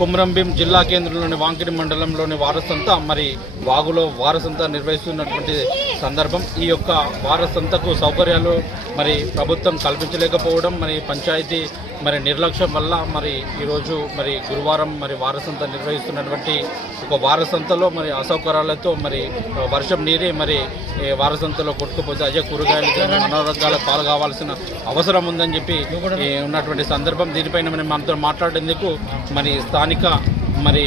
కుమ్రంభీం జిల్లా కేంద్రంలోని వాంకిడి మండలంలోని వారసంత మరి వాగులో వారసంత నిర్వహిస్తున్నటువంటి సందర్భం. ఈ యొక్క వారసంతకు సౌకర్యాలు మరి ప్రభుత్వం కల్పించలేకపోవడం, మరి పంచాయతీ మరి నిర్లక్ష్యం వల్ల మరి ఈరోజు మరి గురువారం మరి వారసంత నిర్వహిస్తున్నటువంటి ఒక వారసంతలో మరి అసౌకర్యాలతో మరి వర్షం నీరే మరి వారసంతలో కొట్టుకుపోతే అజయ్ కూరగాయలు అనారోగ్యాలకు పాలు కావాల్సిన అవసరం ఉందని చెప్పి ఉన్నటువంటి సందర్భం. దీనిపైన మనం మనతో మాట్లాడేందుకు మరి స్థానిక మరి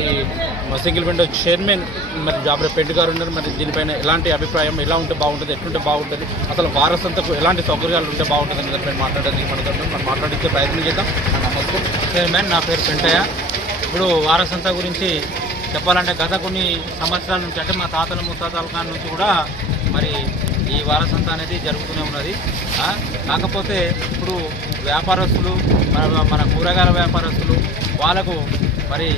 ఈ సింగిల్ విండో చైర్మన్ మరి జాబ్రే పెంట్ గారు ఉన్నారు. మరి దీనిపైన ఎలాంటి అభిప్రాయం, ఎలా ఉంటే బాగుంటుంది, ఎట్లుంటే బాగుంటుంది, అసలు వారసంతకు ఎలాంటి సౌకర్యాలు ఉంటే బాగుంటుంది అనే దానిపైన మాట్లాడేందుకు మనం మాట్లాడించే ప్రయత్నం చేద్దాం. నమస్తే చైర్మన్, నా పేరు పెంటయ్య. ఇప్పుడు వారసంత గురించి చెప్పాలంటే గత కొన్ని సంవత్సరాల నుంచి, అంటే మా తాతల ముత్తాతల కాడ నుంచి కూడా మరి ఈ వారసంత అనేది జరుగుతూనే ఉన్నది. కాకపోతే ఇప్పుడు వ్యాపారస్తులు, మన కూరగాయల వ్యాపారస్తులు వాళ్ళకు మరి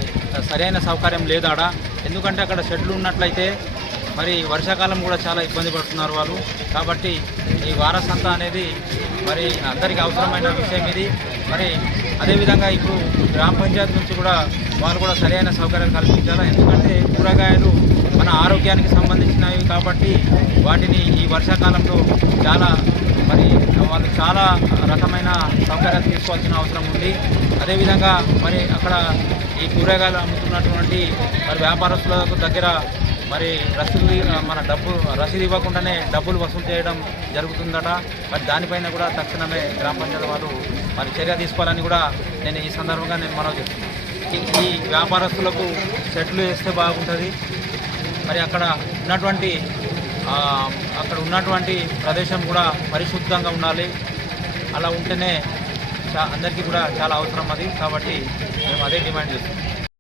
సరైన సౌకర్యం లేదాడ. ఎందుకంటే అక్కడ షెడ్లు ఉన్నట్లయితే మరి వర్షాకాలం కూడా చాలా ఇబ్బంది పడుతున్నారు వాళ్ళు. కాబట్టి ఈ వారసంత అనేది మరి అందరికీ అవసరమైన విషయం ఇది. మరి అదేవిధంగా ఇప్పుడు గ్రామ పంచాయతీ నుంచి కూడా వాళ్ళు కూడా సరైన సౌకర్యాలు కల్పించాలి. ఎందుకంటే కూరగాయలు మన ఆరోగ్యానికి సంబంధించినవి కాబట్టి వాటిని ఈ వర్షాకాలంలో చాలా మరి వాళ్ళు చాలా రకమైన సౌకర్యాలు తీసుకోవాల్సిన అవసరం ఉంది. అదేవిధంగా మరి అక్కడ ఈ కూరగాయలు అమ్ముతున్నటువంటి మరి వ్యాపారస్తుల దగ్గర మరి రసీదు ఇవ్వకుండానే డబ్బులు వసూలు చేయడం జరుగుతుందట. మరి దానిపైన కూడా తక్షణమే గ్రామ పంచాయతీ వాళ్ళు మరి చర్య తీసుకోవాలని కూడా నేను ఈ సందర్భంగా మనవి చేస్తున్నాను. ఈ వ్యాపారస్తులకు సెట్లు వేస్తే బాగుంటుంది. మరి అక్కడ ఉన్నటువంటి ప్రదేశం కూడా పరిశుద్ధంగా ఉండాలి. అలా ఉంటేనే అందరికీ కూడా చాలా అవసరం అది. కాబట్టి మేము అదే డిమాండ్ చేస్తున్నాం.